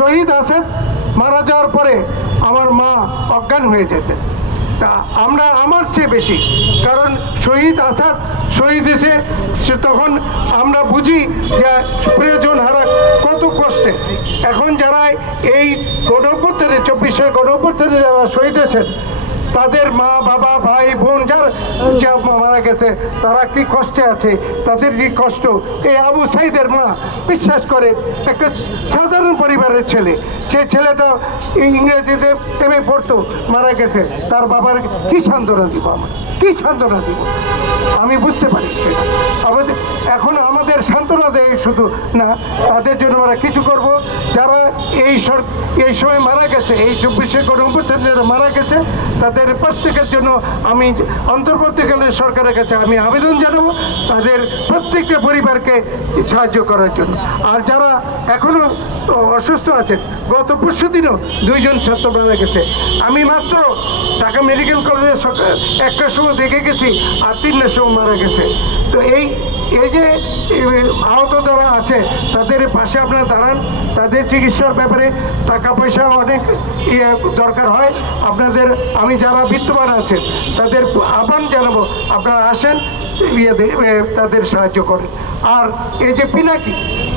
শহীদ আসাদ মারা যাওয়ার পরে আমার মা অজ্ঞান হয়ে যেতেন। তা আমরা আমার চেয়ে বেশি, কারণ শহীদ আসাদ শহীদ এসে তখন আমরা বুঝি যে প্রিয়জন হারা কত কষ্টে। এখন যারা এই গণঅভ্যুত্থানে 24-এর গণঅভ্যুত্থানে যারা শহীদ হয়েছেন তাদের মা বাবা ভাই বোন যা মারা গেছে তারা কি কষ্টে আছে, তাদের কি কষ্ট। এই আবু সাইদের মা বিশ্বাস করে একটা সাধারণ পরিবারের ছেলে, সেই ছেলেটা ইংরেজিতে এমএ পড়তো, মারা গেছে, তার বাবার কি সান্ত্বনা দিব, আমার কি সান্ত্বনা দিব আমি বুঝতে পারি সেটা। আমাদের এখন আমাদের সান্ত্বনা দেয় শুধু না, তাদের জন্য আমরা কিছু করব। যারা এই সময় মারা গেছে, এই 24-এর গণঅভ্যুত্থানে যারা মারা গেছে তাদের প্রত্যেকের জন্য আমি অন্তর্বর্তীকালীন সরকারের কাছে আমি আবেদন জানাবো তাদের প্রত্যেকটা পরিবারকে সাহায্য করার জন্য। আর যারা এখনো অসুস্থ আছেন, গত পরশু দিনও 2 জন ছাত্র মারা গেছে। আমি মাত্র ঢাকা মেডিকেল কলেজে 1টার সময় দেখে গেছি, আর 3টার সময় মারা গেছে। তো এই যে আহত যারা আছে তাদের পাশে আপনারা দাঁড়ান। তাদের চিকিৎসার ব্যাপারে টাকা পয়সা অনেক দরকার হয় আপনাদের। আমি যারা বিত্তবান আছেন তাদের আহ্বান জানাবো, আপনারা আসেন, তাদের সাহায্য করেন। আর এই যে পিনাকি,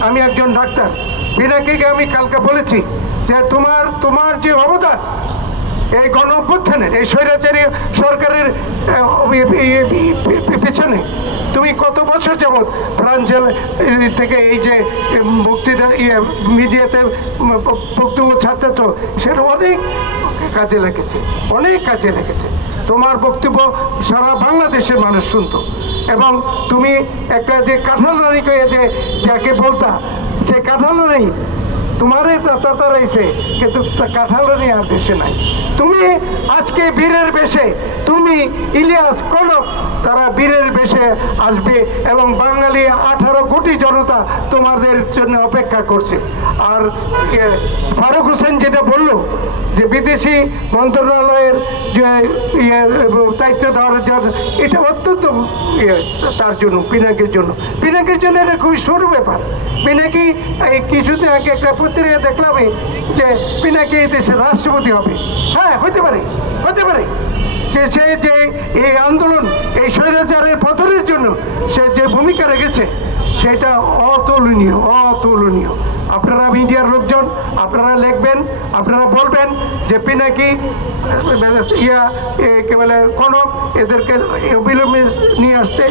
আমি একজন ডাক্তার, পিনাকিকে আমি কালকে বলেছি যে তোমার যে অবদান এই গণঅভ্যুত্থানের, এই স্বৈরাচারী সরকারের পেছনে তুমি কত বছর যাবৎ ফ্রান্সের থেকে এই যে বক্তৃতা মিডিয়াতে বক্তব্য ছাড়তেছ, সেটা অনেক কাজে লেগেছে, অনেক কাজে লেগেছে। তোমার বক্তব্য সারা বাংলাদেশের মানুষ শুনতো। এবং তুমি একটা যে কাঁঠাল রানী কয়ে যাকে বলতা, সে কাঁঠাল রানী তোমারে তাড়াইছে, কিন্তু কাঁঠাল রানী আর দেশে নাই। তুমি আজকে বীরের বেশে, তুমি ইলিয়াস কনক, তারা বীরের বেশে আসবে এবং বাঙালি 18 কোটি জনতা তোমাদের জন্য অপেক্ষা করছে। আর ফারুক হোসেন যেটা বললো যে বিদেশি মন্ত্রণালয়ের যে দায়িত্ব দেওয়ার জন্য, এটা অত্যন্ত তার জন্য পিনাকির জন্য এটা খুবই সরু ব্যাপার। পিনাকি এই কিছুদিন আগে একটা পত্রিকা দেখলাম যে পিনাকি এই দেশের রাষ্ট্রপতি হবে। হ্যাঁ, হতে পারে সে যে এই আন্দোলন, এই স্বৈরাচারের পতনের জন্য সে যে ভূমিকা রেখেছে সেটা অতুলনীয়। আপনারা মিডিয়ার লোকজন আপনারা লিখবেন, আপনারা বলবেন যে পিনাকি কি বলে কনক, এদেরকে অবিলম্বে নিয়ে আসতে।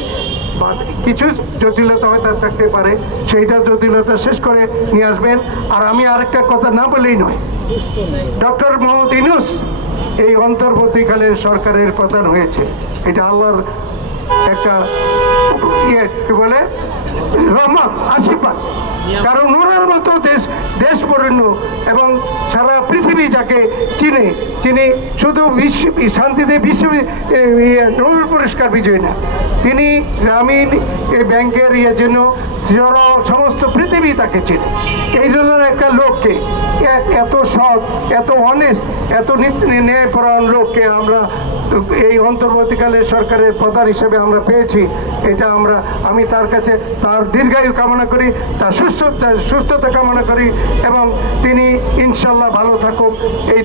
কিছু জটিলতা হয়তো থাকতে পারে, সেইটা জটিলতা শেষ করে নিয়ে আসবেন। আর আমি আরেকটা কথা না বলেই নয়, ডক্টর মোহাম্মদ ইউনূস এই অন্তর্বর্তীকালীন সরকারের প্রধান হয়েছে, এটা আল্লাহর একটা কি বলে রহমত, আশীর্বাদ। কারণ ওনার মতো দেশ বরেণ্য এবং সারা পৃথিবী যাকে চিনে শুধু শান্তিতে নোবেল পুরস্কার বিজয়ী না, তিনি গ্রামীণ ব্যাংকের জন্য সমস্ত পৃথিবী তাকে চিনে। এই ধরনের একটা লোককে, এত সৎ, এত অনেস্ট, এত ন্যায়পরায়ণ লোককে আমরা এই অন্তর্বর্তীকালীন সরকারের প্রধান হিসেবে আমরা পেয়েছি। এটা আমি তার কাছে তার দীর্ঘায়ু কামনা করি, তার সুস্থতা কামনা করি এবং তিনি ইনশাল্লাহ ভালো থাকুক। এই